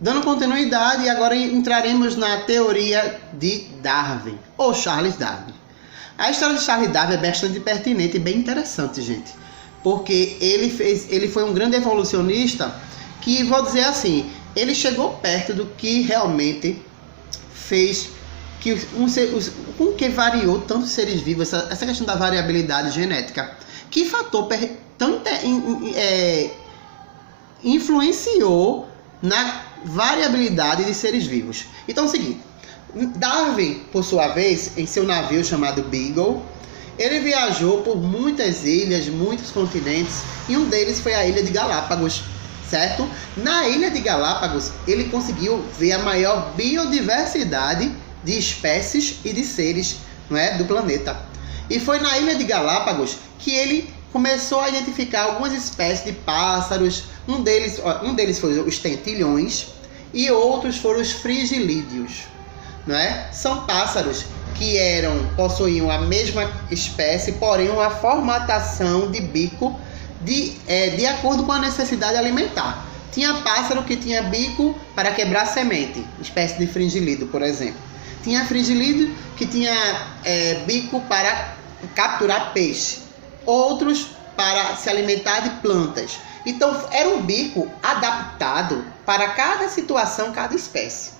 Dando continuidade, agora entraremos na teoria de Darwin, ou Charles Darwin. A história de Charles Darwin é bastante pertinente e bem interessante, gente. Porque ele foi um grande evolucionista que, vou dizer assim, ele chegou perto do que realmente fez com que variou tantos seres vivos, essa questão da variabilidade genética. Que fator influenciou na variabilidade de seres vivos? Então é o seguinte, Darwin, por sua vez, em seu navio chamado Beagle, ele viajou por muitas ilhas, muitos continentes, e um deles foi a ilha de Galápagos, certo? Na ilha de Galápagos, ele conseguiu ver a maior biodiversidade de espécies e de seres, não é, do planeta. E foi na ilha de Galápagos que ele começou a identificar algumas espécies de pássaros. Um deles foi os tentilhões e outros foram os frigilídeos, não é? São pássaros que possuíam a mesma espécie, porém uma formatação de bico de acordo com a necessidade alimentar. Tinha pássaro que tinha bico para quebrar semente, espécie de frigilídeo, por exemplo. Tinha frigilídeo que tinha bico para capturar peixe. Outros para se alimentar de plantas. Então, era um bico adaptado para cada situação, cada espécie.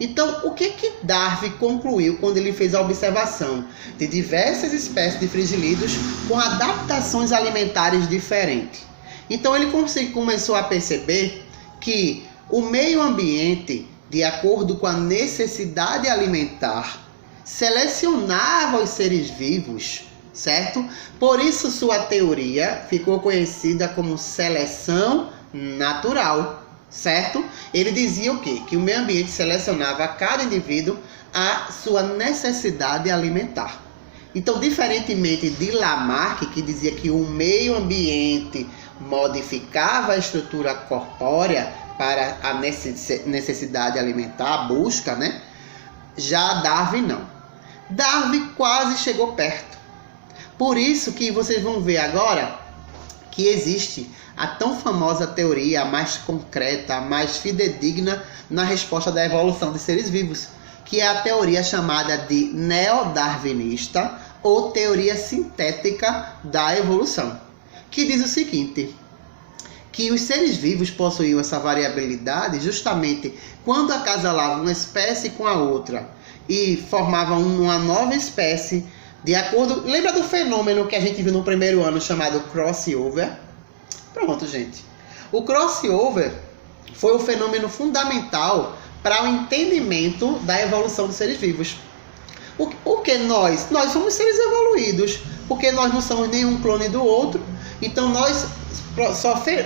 Então, o que Darwin concluiu quando ele fez a observação de diversas espécies de frigilídeos com adaptações alimentares diferentes? Então, ele começou a perceber que o meio ambiente, de acordo com a necessidade alimentar, selecionava os seres vivos, certo? Por isso sua teoria ficou conhecida como seleção natural, certo? Ele dizia o quê? Que o meio ambiente selecionava cada indivíduo a sua necessidade alimentar. Então, diferentemente de Lamarck, que dizia que o meio ambiente modificava a estrutura corpórea para a necessidade alimentar, a busca, né? Já Darwin não. Darwin quase chegou perto. Por isso que vocês vão ver agora que existe a tão famosa teoria, a mais concreta, a mais fidedigna na resposta da evolução de seres vivos, que é a teoria chamada de neodarwinista ou teoria sintética da evolução, que diz o seguinte, que os seres vivos possuíam essa variabilidade justamente quando acasalavam uma espécie com a outra e formavam uma nova espécie de acordo... Lembra do fenômeno que a gente viu no primeiro ano chamado crossover? Pronto, gente. O crossover foi o fenômeno fundamental para o entendimento da evolução dos seres vivos. Porque nós somos seres evoluídos, porque nós não somos nenhum clone do outro, então nós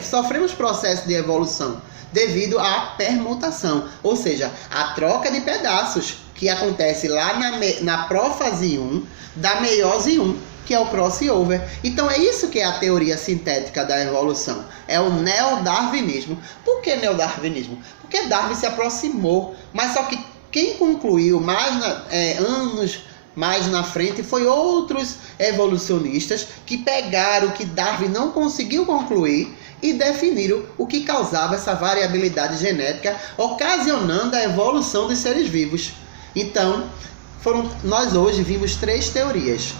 sofremos processo de evolução devido à permutação, ou seja, a troca de pedaços que acontece lá na prófase 1 da meiose 1, que é o crossover. Então é isso que é a teoria sintética da evolução, é o neodarwinismo. Por que neodarwinismo? Porque Darwin se aproximou, mas só que quem concluiu anos mais na frente foi outros evolucionistas que pegaram o que Darwin não conseguiu concluir e definiram o que causava essa variabilidade genética, ocasionando a evolução dos seres vivos. Então, nós hoje vimos 3 teorias: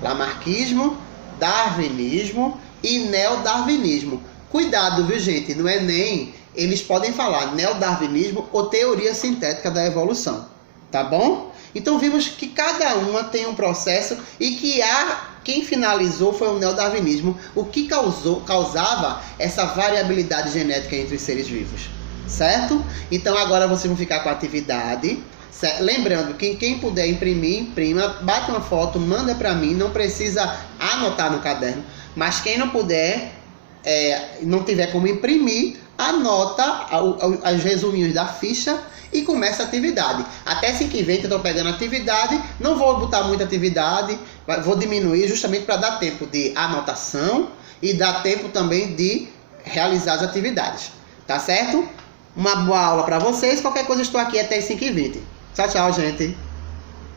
lamarquismo, darwinismo e neodarwinismo. Cuidado, viu, gente? No Enem, eles podem falar neodarwinismo ou teoria sintética da evolução, tá bom? Então vimos que cada uma tem um processo e que quem finalizou foi o neodarwinismo, o que causava essa variabilidade genética entre os seres vivos, certo? Então agora vocês vão ficar com a atividade. Lembrando que quem puder imprimir, imprima, bate uma foto, manda para mim, não precisa anotar no caderno, mas quem não puder, não tiver como imprimir, anota os resuminhos da ficha e começa a atividade. Até 5h20 eu estou pegando atividade, não vou botar muita atividade, vou diminuir justamente para dar tempo de anotação e dar tempo também de realizar as atividades, tá certo? Uma boa aula para vocês, qualquer coisa estou aqui até 5h20. Tchau, tchau, gente.